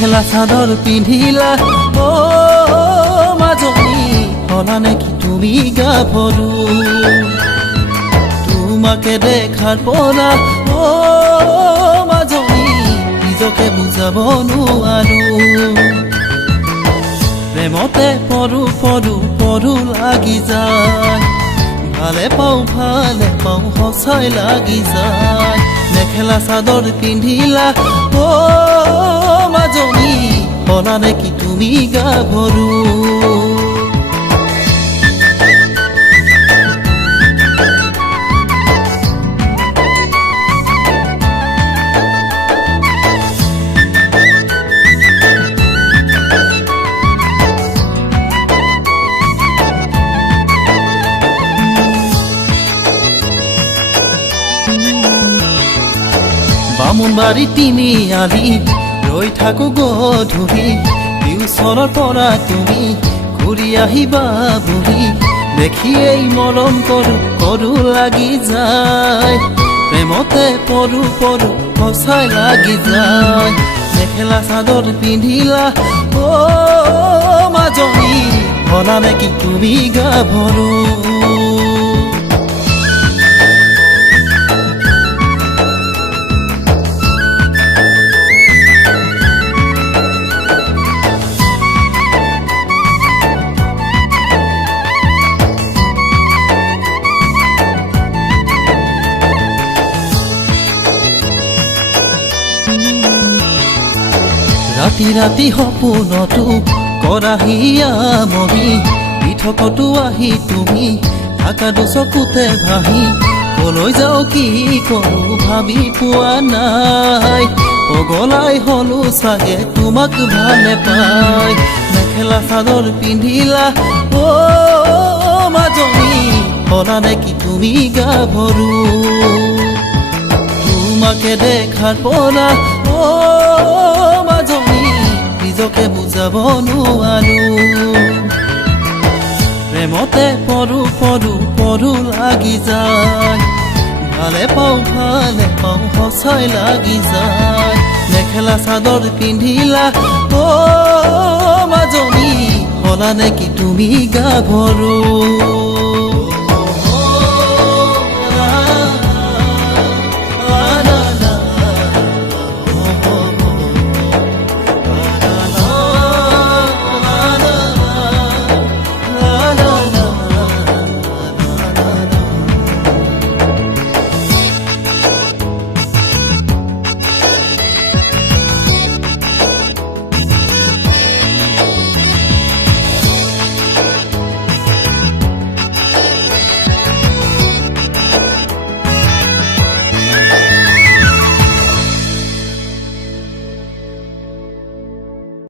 মেখেলা চাদৰ পিন্ধিলা অ মাজনী হলা নেকি তুমি গাভৰু তোমাকে দেখাৰ পৰা অ মাজনী নিজকে বুজাব নোৱাৰো প্ৰেমতে পৰু পৰু পৰু লাগি যায় ভালে পাওঁ সঁচাই লাগি যায় মেখেলা চাদৰ পিন্ধিলা অ মাজনী হলা নেকি তুমি গাভৰু বামুণবাৰী তিনিআলি ৰৈ থাকো গধূলি টিউচনৰ পৰা তুমি ঘূৰি আহিবা বুলি দেখিয়েই মৰম কৰো লাগি যায় প্ৰেমতে পৰো সঁচাই লাগি যায় মেখেলা চাদৰ পিন্ধিলা অ মাজনী হলা নেকি তুমি গাভৰু ৰাতি ৰাতি সপোনতো কৰাহিয়া মহি পৃথকতো আহি তুমি থাকাটো চকুতে ভাহি কলৈ যাওঁ কি কৰো ভাবি পোৱা নাই পগলাই হলো চাগে তোমাক ভালে পাই মেখেলা চাদৰ পিন্ধিলা অ মাজনী হলা নেকি তুমি গাভৰু তোমাকে দেখাৰ পৰা অ মাজনী নিজকে বুজাব নোৱাৰো প্ৰেমতে পৰো লাগি যায় ভালে পাওঁ সঁচাই লাগি যায় মেখেলা চাদৰ পিন্ধিলা অ মাজনী হলা নেকি তুমি গাভৰু